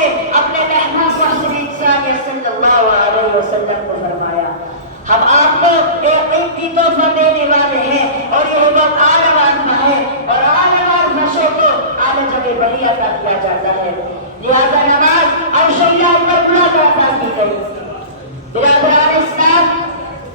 نے اپنے محبوب محسن انسان صلی اللہ علیہ وسلم کو فرمایا ہم آپ کو ایک قیمتی تحفہ دینے والے ہیں اور یہ بہت اعلیٰ وظیفہ ہے اور اعلیٰ وظیفے کو اعلیٰ جگہ بڑی عطا کیا جاتا ہے لہذا نماز عرش اللہ پر بلند عطا کی گئی برادران اسلام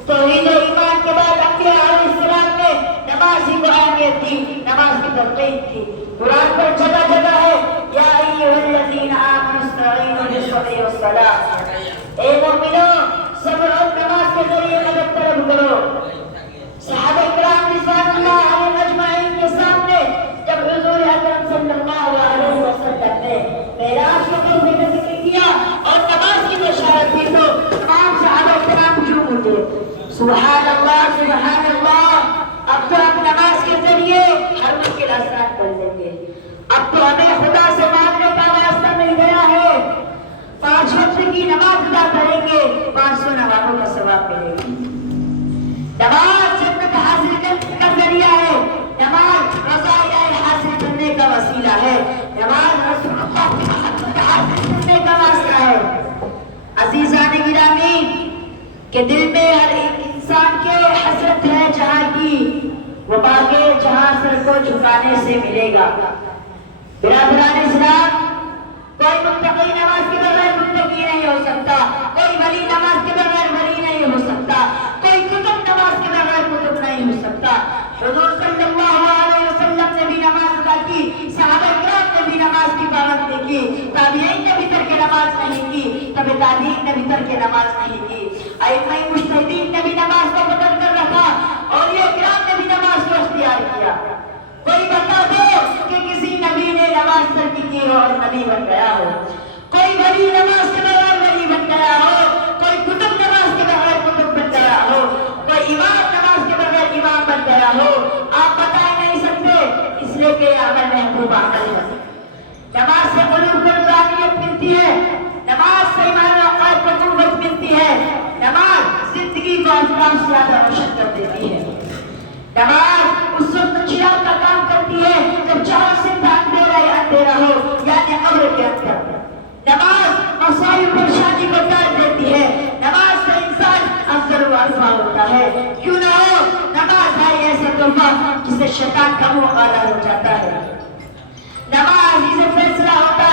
توحید و ایمان کے بعد انبیاء علیہ السلام نے نماز ہی کو اہمیت دی نماز کی تلقین کی قرآن پر جگہ جگہ ہے یا ایھا الذین آمنوا استعینوا بالصبر والصلاۃ اے مومنو صبر اور نماز کے ذریعے مدد طلب کرو صحابہ کرام رضوان اللہ علیہم اجمعین کے سامنے جب حضور اکرم صلی اللہ علیہ وسلم نے معراج کے موضوع کا ذکر کیا اور نماز کی بشارت دی تو تمام صحابہ کرام جھوم اٹھے سبحان اللہ اب تو ہم نماز کے ذریعے ہر مشکل آسان کر دیں گے اب تو ہمیں خدا سے مانگنے کا راستہ مل گیا ہے 5 وقت کی نماز ادا کریں گے 500 نوافل کا ثواب ملے گا نماز جنت حاصل کرنے کا ذریعہ ہے نماز رضا حاصل کرنے کا وسیلہ ہے نماز رسول اللہ کی محبت حاصل کرنے کا واسطہ ہے عزیزان گرامی کہ دل میں ہر ایک انسان کے حسرت ہے جہاں کی وہ باغے جہاں سر کو جھکانے سے ملے گا برادران اسلام کوئی متقی نماز کے بغیر متقی نہیں ہو سکتا کوئی ولی نماز کے بغیر ولی نہیں ہو سکتا کوئی کتب نماز کے بغیر کتب نہیں ہو سکتا حضور صلی اللہ علیہ وسلم نے بھی نماز ادا کی صحابہ کرام نے بھی نماز کی پابندی کی تابعین نے بھی ترک نماز نہیں کی تبع تابعین نے بھی ترک نماز نہیں کی ائمہ مجتہدین نے بھی نماز کو بدل کر رکھا اور یہ کرام نے بھی نماز کو اختیار کیا کوئی بتا دو کہ کسی نبی نے نماز ترک کی ہو اور نبی بن گیا ہو کوئی ولی نماز کے بغیر ولی بن گیا ہو کوئی کتب نماز کے بغیر کتب بن گیا ہو کوئی امام نماز کے بغیر امام بن گیا ہو آپ بتا نہیں سکتے اس لیے کہ عمل محبوب عمل ہے نماز سے قلوب کو نورانیت ملتی ہے نماز سے ایمان و عقائد کو قوت ملتی ہے نماز زندگی کو افراد سے زیادہ روشن کر دیتی ہے نماز اس وقت چراغ کا کام کرتی ہے جب چاروں سے اندھیرا ہو یعنی قبر کے اندر نماز مسائل پریشانی کو ٹال دیتی ہے نماز سے انسان افضل و ارفع ہوتا ہے کیوں نہ ہو نماز ہے ایسا تحفہ جسے شیطان کا منہ کالا ہو جاتا ہے نماز سے فیصلہ ہوتا